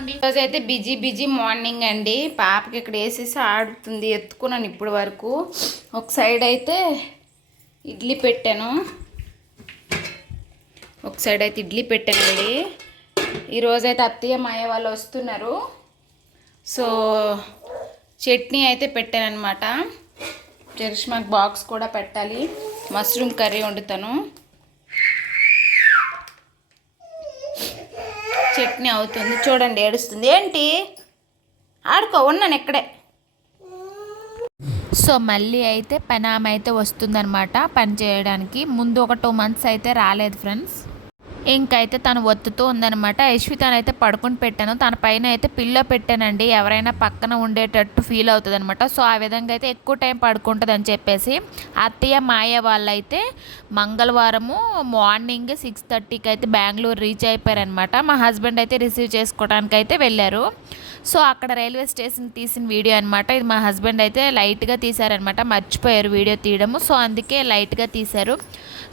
చేసుకోండి. ఈరోజు అయితే బిజీ బిజీ మార్నింగ్ అండి. పాపకి ఇక్కడ వేసేసి ఆడుతుంది ఎత్తుకున్నాను ఇప్పుడు వరకు. ఒక సైడ్ అయితే ఇడ్లీ పెట్టాను. ఒక సైడ్ అయితే ఇడ్లీ పెట్టానండి. ఈరోజు అయితే అత్తయ్య మాయ వాళ్ళు వస్తున్నారు. సో చట్నీ అయితే పెట్టాను అనమాట చరిష్మాకి బాక్స్ కూడా పెట్టాలి. మష్రూమ్ కర్రీ వండుతాను. చట్నీ అవుతుంది. చూడండి ఏడుస్తుంది. ఏంటి? ఆడుకో ఉన్నాను ఇక్కడే. సో మళ్ళీ అయితే పని అయితే వస్తుందన్నమాట పని చేయడానికి. ముందు ఒక టూ మంత్స్ అయితే రాలేదు ఫ్రెండ్స్ ఇంకైతే తను ఒత్తుతూ ఉందనమాట యశ్వి అయితే పడుకుని పెట్టాను. తన పైన అయితే పిల్లో పెట్టానండి. ఎవరైనా పక్కన ఉండేటట్టు ఫీల్ అవుతుంది అనమాట సో ఆ విధంగా అయితే ఎక్కువ టైం పడుకుంటుంది అని చెప్పేసి అత్తయ్య మాయ వాళ్ళైతే మంగళవారము మార్నింగ్ సిక్స్ థర్టీకి అయితే బెంగళూరు రీచ్ అయిపోయారనమాట మా హస్బెండ్ అయితే రిసీవ్ చేసుకోవడానికి అయితే వెళ్ళారు. సో అక్కడ రైల్వే స్టేషన్ తీసిన వీడియో అనమాట ఇది మా హస్బెండ్ అయితే లైట్గా తీశారనమాట మర్చిపోయారు వీడియో తీయడము. సో అందుకే లైట్గా తీశారు.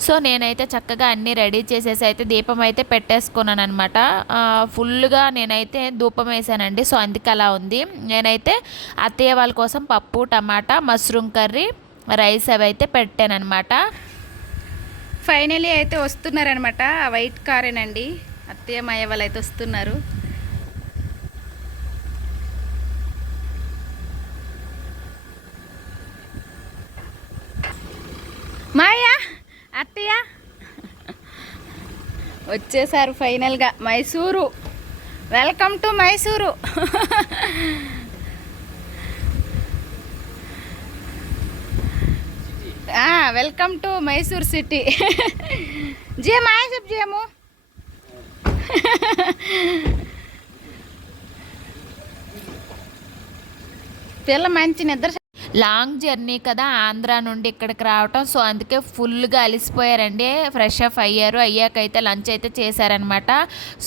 సో నేనైతే చక్కగా అన్నీ రెడీ చేసేసి అయితే దీపం అయితే పెట్టేసుకున్నాను అనమాట ఫుల్గా నేనైతే ధూపం వేసానండి. సో అందుకే అలా ఉంది. నేనైతే అత్తయ్య వాళ్ళ కోసం పప్పు టమాటా మష్రూమ్ కర్రీ రైస్ అవి అయితే పెట్టానమాట ఫైనలీ అయితే వస్తున్నారనమాట వైట్ కారేనండి. అత్తయ్య మాయ వాళ్ళు అయితే వస్తున్నారు మాయా అత్తయ్య వచ్చేసారు ఫైనల్గా. Mysuru. Welcome to Mysuru. Welcome to Mysore city. జియమ్ Maya చెప్పు పిల్ల మంచి నిద్ర లాంగ్ జర్నీ కదా ఆంధ్ర నుండి ఇక్కడికి రావటం. సో అందుకే ఫుల్గా అలిసిపోయారండి. ఫ్రెష్ అప్ అయ్యారు. అయ్యాకైతే లంచ్ అయితే చేశారనమాట.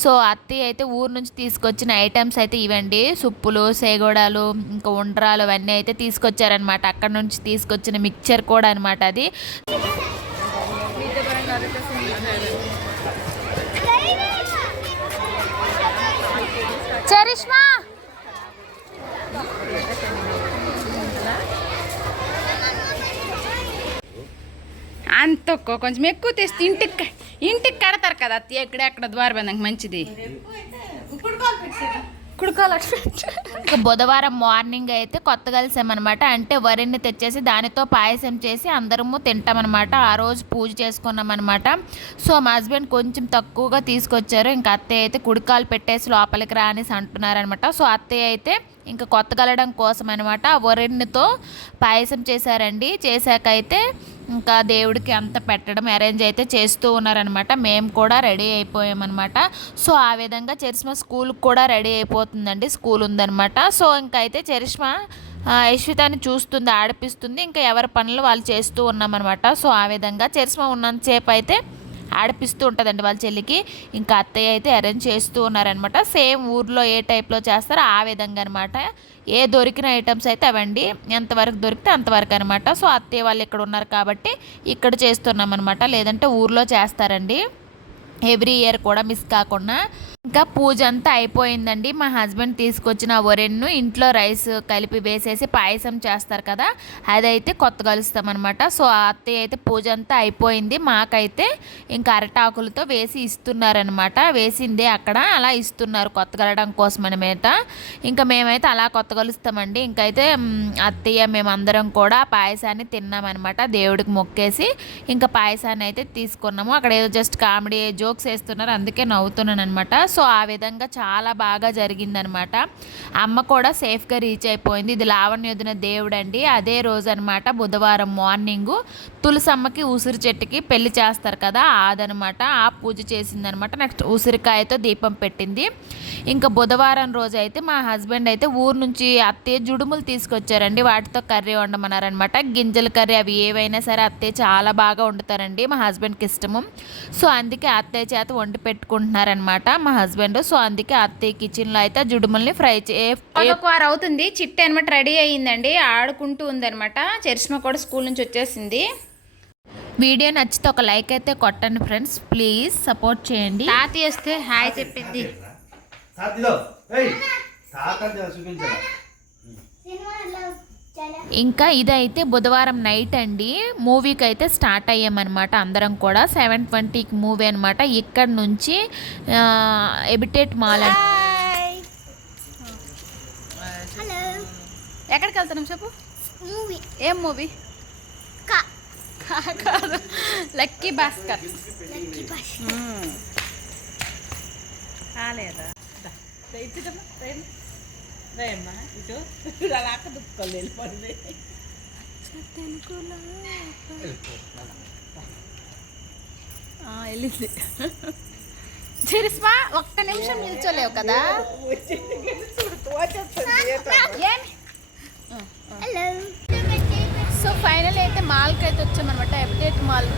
సో అత్తయ్య అయితే ఊరు నుంచి తీసుకొచ్చిన ఐటమ్స్ అయితే ఇవండి. సుప్పులు సేగోడాలు ఇంకా ఉండ్రాలు అవన్నీ అయితే తీసుకొచ్చారనమాట. అక్కడ నుంచి తీసుకొచ్చిన మిక్చర్ కూడా అనమాట అది చరిష్మా అంత ఒక్కో కొంచెం ఎక్కువ తెస్తే ఇంటికి ఇంటికి కడతారు కదా అత్తయ్య ఎక్కడ ఎక్కడ ద్వారబంధంకి మంచిది. బుధవారం మార్నింగ్ అయితే కొత్త కలిసామన్నమాట. అంటే వరిని తెచ్చేసి దానితో పాయసం చేసి అందరము తింటామన్నమాట. ఆ రోజు పూజ చేసుకున్నామన్నమాట. సో మా హస్బెండ్ కొంచెం తక్కువగా తీసుకొచ్చారు. ఇంకా అత్తయ్య అయితే కుడికాలు పెట్టేసి లోపలికి రానిసి అంటున్నారనమాట సో అత్తయ్య అయితే ఇంకా కొత్త కలడం కోసం అనమాట వరిన్నితో పాయసం చేశారండి. చేశాక అయితే ఇంకా దేవుడికి అంత పెట్టడం అరేంజ్ అయితే చేస్తూ ఉన్నారనమాట మేము కూడా రెడీ అయిపోయామన్నమాట. సో ఆ విధంగా చరిష్మా స్కూల్కి కూడా రెడీ అయిపోతుందండి. స్కూల్ ఉందన్నమాట. సో ఇంకా అయితే చరిష్మా ఆ, యశ్వితాని చూస్తుంది ఆడిపిస్తుంది. ఇంకా ఎవరి పనులు వాళ్ళు చేస్తూ ఉన్నామన్నమాట. సో ఆ విధంగా చరిష్మా ఉన్నంతసేపు అయితే ఆడిపిస్తూ ఉంటుందండి వాళ్ళ చెల్లికి. ఇంకా అత్తయ్య అయితే అరేంజ్ చేస్తూ ఉన్నారనమాట సేమ్ ఊర్లో ఏ టైప్లో చేస్తారో ఆ విధంగా అనమాట ఏ దొరికిన ఐటమ్స్ అయితే అవండి. ఎంతవరకు దొరికితే అంతవరకు అనమాట సో అత్తయ్య వాళ్ళు ఇక్కడ ఉన్నారు కాబట్టి ఇక్కడ చేస్తున్నాం అనమాట లేదంటే ఊర్లో చేస్తారండి. ఎవ్రీ ఇయర్ కూడా మిస్ కాకుండా. ఇంకా పూజ అంతా అయిపోయిందండి. మా హస్బెండ్ తీసుకొచ్చిన ఒరెన్ను ఇంట్లో రైస్ కలిపి వేసేసి పాయసం చేస్తారు కదా అదైతే కొత్త కలుస్తామన్నమాట. సో ఆ అత్తయ్య అయితే పూజ అంతా అయిపోయింది. మాకైతే ఇంకా అరటాకులతో వేసి ఇస్తున్నారనమాట వేసిందే అక్కడ అలా ఇస్తున్నారు కొత్త కలడం కోసం అనమాట ఇంకా మేమైతే అలా కొత్త కలుస్తామండి. ఇంకైతే అత్తయ్య మేమందరం కూడా పాయసాన్ని తిన్నామన్నమాట. దేవుడికి మొక్కేసి ఇంకా పాయసాన్ని అయితే తీసుకున్నాము. అక్కడ ఏదో జస్ట్ కామెడీ జోక్స్ వేస్తున్నారు అందుకే నవ్వుతున్నాను అనమాట సో ఆ విధంగా చాలా బాగా జరిగిందనమాట. అమ్మ కూడా సేఫ్గా రీచ్ అయిపోయింది. ఇది లావణ్యోదిన దేవుడు అండి అదే రోజు అనమాట బుధవారం మార్నింగు తులసమ్మకి ఉసిరి చెట్టుకి పెళ్ళి చేస్తారు కదా అదనమాట. ఆ పూజ చేసిందనమాట. నెక్స్ట్ ఉసిరికాయతో దీపం పెట్టింది. ఇంకా బుధవారం రోజు అయితే మా హస్బెండ్ అయితే ఊరు నుంచి అత్తయ్య జుడుములు తీసుకొచ్చారండి. వాటితో కర్రీ వండమన్నారనమాట. గింజల కర్రీ అవి ఏవైనా సరే అత్తయ్య చాలా బాగా వండుతారండి. మా హస్బెండ్కి ఇష్టము. సో అందుకే అత్తయ్య చేత వండి పెట్టుకుంటున్నారనమాట. మా హస్బెండ్. సో అందుకే అత్తయ్య కిచెన్లో అయితే జుడుముల్ని ఫ్రై చే ఒక వారం అవుతుంది. చిట్టి అనమాట రెడీ అయ్యిందండి. ఆడుకుంటూ ఉందన్నమాట. చరిష్మా కూడా స్కూల్ నుంచి వచ్చేసింది. వీడియో నచ్చితే ఒక లైక్ అయితే కొట్టండి ఫ్రెండ్స్. ప్లీజ్ సపోర్ట్ చేయండి. తాతి వస్తే హాయ్ చెప్పింది. ఇంకా ఇదైతే బుధవారం నైట్ అండి. మూవీకి అయితే స్టార్ట్ అయ్యామన్నమాట అందరం కూడా. సెవెన్ ట్వంటీకి మూవీ అనమాట ఇక్కడ నుంచి ఎబిటేట్ మాల్ ఎక్కడికి వెళ్తున్నాం చెప్పు? మూవీ ఏం మూవీ కా. కాదు. లక్కీ భాస్కర్ వెళ్ళింది చిరిస్మా ఒక్క నిమిషం నిల్చోలేవు కదా హలో సో ఫైనల్ అయితే మాల్కి అయితే వచ్చామన్నమాట అప్డేట్ మాల్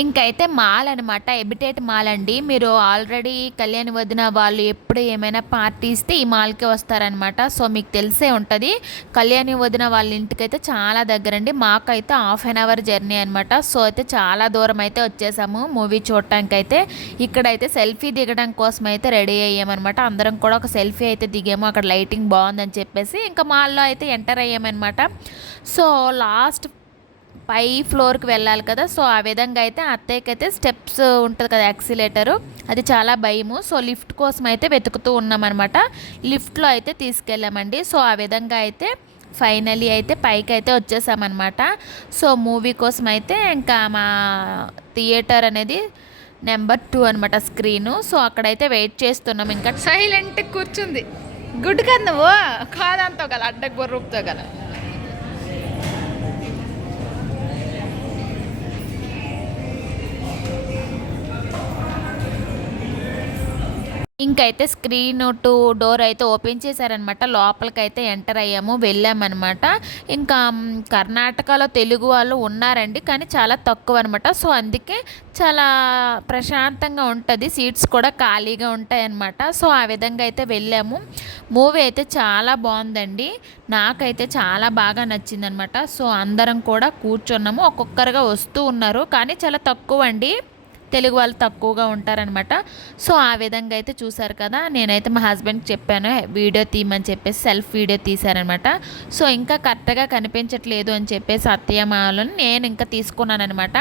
ఇంకైతే మాల్ అనమాట ఎబిటేట్ మాల్ అండి. మీరు ఆల్రెడీ కళ్యాణ్ వదిన వాళ్ళు ఎప్పుడు ఏమైనా పార్టీ ఇస్తే ఈ మాల్కే వస్తారనమాట సో మీకు తెలిసే ఉంటుంది. కళ్యాణి వదిన వాళ్ళ ఇంటికైతే చాలా దగ్గర అండి మాకైతే హాఫ్ అన్ అవర్ జర్నీ అనమాట సో అయితే చాలా దూరం అయితే వచ్చేసాము మూవీ చూడటానికి అయితే ఇక్కడైతే సెల్ఫీ దిగడం కోసం అయితే రెడీ అయ్యామన్నమాట. అందరం కూడా ఒక సెల్ఫీ అయితే దిగాము. అక్కడ లైటింగ్ బాగుందని చెప్పేసి ఇంకా మాల్లో అయితే ఎంటర్ అయ్యామన్నమాట. సో లాస్ట్ పై ఫ్లోర్కి వెళ్ళాలి కదా సో ఆ విధంగా అయితే అత్తయ్యకి అయితే స్టెప్స్ ఉంటుంది కదా యాక్సిలేటరు అది చాలా భయము. సో లిఫ్ట్ కోసం అయితే వెతుకుతూ ఉన్నామన్నమాట. లిఫ్ట్లో అయితే తీసుకెళ్ళామండి. సో ఆ విధంగా అయితే ఫైనలీ అయితే పైకి అయితే వచ్చేసామన్నమాట. సో మూవీ కోసం అయితే ఇంకా మా థియేటర్ అనేది నెంబర్ టూ అనమాట స్క్రీను. సో అక్కడైతే వెయిట్ చేస్తున్నాం ఇంకా. సైలెంట్ కూర్చుంది. గుడ్ కదా నువ్వు కాదంతో కదా అడ్డకు బొర్రూపుతో కదా. ఇంకైతే స్క్రీన్ టు డోర్ అయితే ఓపెన్ చేశారనమాట లోపలికైతే ఎంటర్ అయ్యాము వెళ్ళామన్నమాట. ఇంకా కర్ణాటకలో తెలుగు వాళ్ళు ఉన్నారండి కానీ చాలా తక్కువ అనమాట సో అందుకే చాలా ప్రశాంతంగా ఉంటుంది. సీట్స్ కూడా ఖాళీగా ఉంటాయన్నమాట. సో ఆ విధంగా అయితే వెళ్ళాము. మూవీ అయితే చాలా బాగుందండి. నాకైతే చాలా బాగా నచ్చిందనమాట సో అందరం కూడా కూర్చున్నాము. ఒక్కొక్కరుగా వస్తూ ఉన్నారు కానీ చాలా తక్కువ అండి తెలుగు వాళ్ళు తక్కువగా ఉంటారనమాట. సో ఆ విధంగా అయితే చూసారు కదా. నేనైతే మా హస్బెండ్కి చెప్పాను వీడియో తీయమని చెప్పేసి సెల్ఫ్ వీడియో తీశారనమాట. సో ఇంకా కరెక్ట్గా కనిపించట్లేదు అని చెప్పేసి అత్తయ్య నేను ఇంకా తీసుకున్నాను అనమాట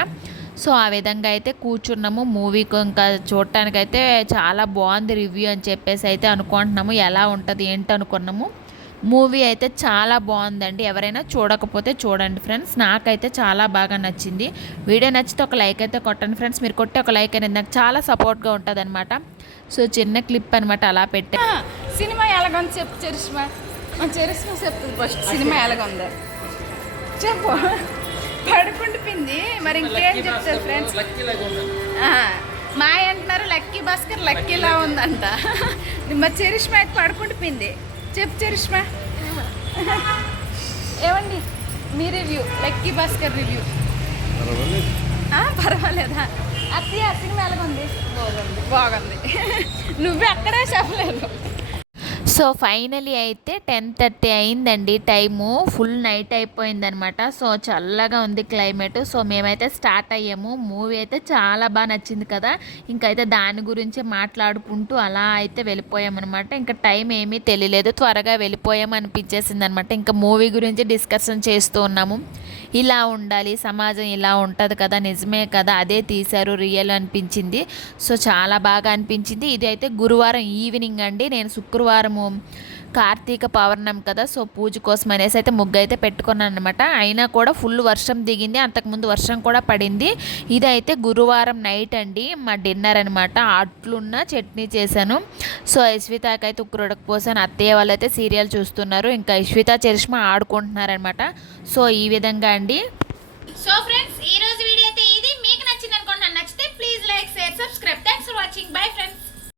సో ఆ విధంగా అయితే కూర్చున్నాము. మూవీకి ఇంకా చూడటానికైతే చాలా బాగుంది రివ్యూ అని చెప్పేసి అయితే అనుకుంటున్నాము. ఎలా ఉంటుంది ఏంటి అనుకున్నాము. మూవీ అయితే చాలా బాగుందండి. ఎవరైనా చూడకపోతే చూడండి ఫ్రెండ్స్. నాకైతే చాలా బాగా నచ్చింది. వీడియో నచ్చితే ఒక లైక్ అయితే కొట్టండి ఫ్రెండ్స్. మీరు కొట్టే ఒక లైక్ అనేది నాకు చాలా సపోర్ట్గా ఉంటుంది అనమాట సో చిన్న క్లిప్ అనమాట అలా పెట్టే. సినిమా ఎలాగొంది చెప్పు చరిష్మా. చరిష్మా చెప్తుంది ఫస్ట్ సినిమా ఎలాగొంది. చెప్పు. పడుకుంటుంది మరి ఇంకేం చెప్తారు ఫ్రెండ్స్ మాయ అంటున్నారు లక్కీ భాస్కర్ లక్కీలా ఉందంట. మరి చరిష్మా అయితే పడుకుంటుంది చెప్పు చరిష్మా. ఏమండి? మీ రివ్యూ లక్కీ భాస్కర్ రివ్యూ పర్వాలేదా. అత్తయ్య సినిమా ఎలాగుంది? బాగుంది. బాగుంది. నువ్వు అక్కడే చెప్పలేదు. సో ఫైనలీ అయితే టెన్ థర్టీ అయిందండి టైము. ఫుల్ నైట్ అయిపోయిందనమాట. సో చల్లగా ఉంది క్లైమేట్. సో మేమైతే స్టార్ట్ అయ్యాము. మూవీ అయితే చాలా బాగా నచ్చింది కదా. ఇంకైతే దాని గురించి మాట్లాడుకుంటూ అలా అయితే వెళ్ళిపోయామన్నమాట ఇంకా టైం ఏమీ తెలియలేదు. త్వరగా వెళ్ళిపోయాము అనిపించేసింది అనమాట ఇంకా మూవీ గురించి డిస్కషన్ చేస్తూ ఉన్నాము. ఇలా ఉండాలి సమాజం ఇలా ఉంటుంది కదా నిజమే కదా అదే తీశారు రియల్ అనిపించింది. సో చాలా బాగా అనిపించింది. ఇది అయితే గురువారం ఈవినింగ్ అండి. నేను శుక్రవారము కార్తీక పౌర్ణం కదా సో పూజ కోసం అనేసి అయితే ముగ్గు అయితే పెట్టుకున్నాను అనమాట అయినా కూడా ఫుల్ వర్షం దిగింది అంతకుముందు వర్షం కూడా పడింది. ఇదైతే గురువారం నైట్ అండి మా డిన్నర్ అనమాట అట్లున్న చట్నీ చేశాను. సో యశ్వితాకి అయితే ఉక్కురుడకు పోసాను. అత్తయ్య వాళ్ళు అయితే సీరియల్ చూస్తున్నారు. ఇంకా యశ్విత చరిష్మ ఆడుకుంటున్నారనమాట సో ఈ విధంగా అండి. సో ఫ్రెండ్స్ ఈ రోజు వీడియో అయితే ఇది. మీకు నచ్చింది అనుకోండి నచ్చితే please like share subscribe. Thanks for watching bye friends